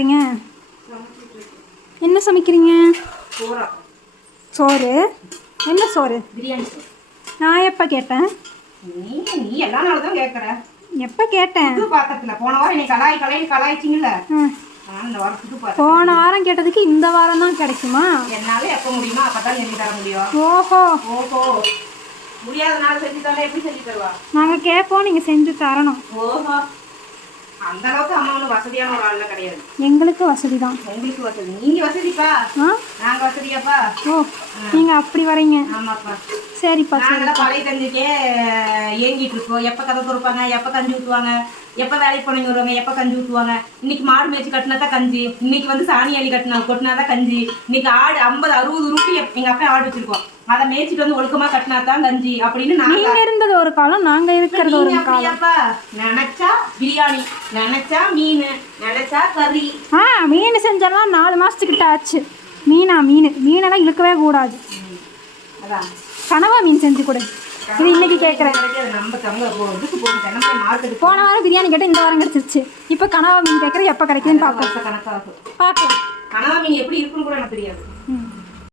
பண்ணுறீங்க? என்ன சமைக்கிறீங்க? சோறு. என்ன சோறு? பிரியாணி சோறு. நான் எப்போ கேட்டேன்? நீ எல்லா நாளும் தான் கேட்குற. எப்போ கேட்டேன்? புது பாத்திரத்துல போன வாரம் நீ கலாய்ச்சிங்கல்ல. இந்த வாரம் புது பாத்திரம். போன வாரம் கேட்டதுக்கு இந்த வாரம் தான் கிடைக்குமா? என்னால எப்போ முடியுமா அப்பதான் செஞ்சு தர முடியும். ஓஹோ ஓஹோ, முடியாத நாள் செஞ்சு தரல எப்படி செஞ்சு தருவா? நாங்கள் கேட்போம், நீங்கள் செஞ்சு தரணும். ஓஹோ, அந்த அளவுக்கு அம்மா ஒன்றும் வசதியான ஒரு ஆள்லாம் கிடையாது. எங்களுக்கு வசதி தான். உங்களுக்கு வசதி? நீங்க வசதிப்பா, நாங்க வசதியாப்பா. ஓ, நீங்க அப்படி வரீங்க. ஆமாப்பா. சரிப்பா. நாங்களாம் பழைய கஞ்சிக்கே ஏங்கிட்டு இருக்கோம். எப்போ கதை துறப்பாங்க, எப்போ கஞ்சி ஊற்றுவாங்க, எப்போ வேலைக்கு போனவங்க வருவாங்க, எப்போ கஞ்சி ஊற்றுவாங்க. இன்னைக்கு மாடு மேய்ச்சி கட்டினா தான் கஞ்சி, இன்னைக்கு வந்து சாணி அள்ளி கொட்டினா தான் கஞ்சி. இன்னைக்கு ஆடு 50-60 ரூபி எங்கள் அப்பா ஆடு வச்சிருக்கோம், அதை மேய்ச்சிட்டு வந்து ஒழுக்கமா கட்டினா தான் கஞ்சி அப்படின்னு நீங்க இருந்தது ஒரு காலம், நாங்க இருக்கிறது ஒரு காலம். நினைச்சா பிரியாணி, நினைச்சா மீன், நினைச்சா கறி. மீன் செஞ்செல்லாம் 4 மாசத்துக்கிட்ட ஆச்சு. மீனெல்லாம் இழுக்கவே கூடாது. அதான் கனவா மீன் செஞ்சு கொடு. இது இன்னைக்கு கேட்குறேன். போன வாரம் பிரியாணி கேட்டால் இந்த வாரம் கிடைச்சிருச்சு. இப்போ கனவா மீன் கேட்குறேன். எப்போ கிடைக்குதுன்னு பார்க்கலாம். கணக்காகும். பார்க்கலாம். கனவா மீன் எப்படி இருக்குன்னு கூட எனக்கு தெரியாது.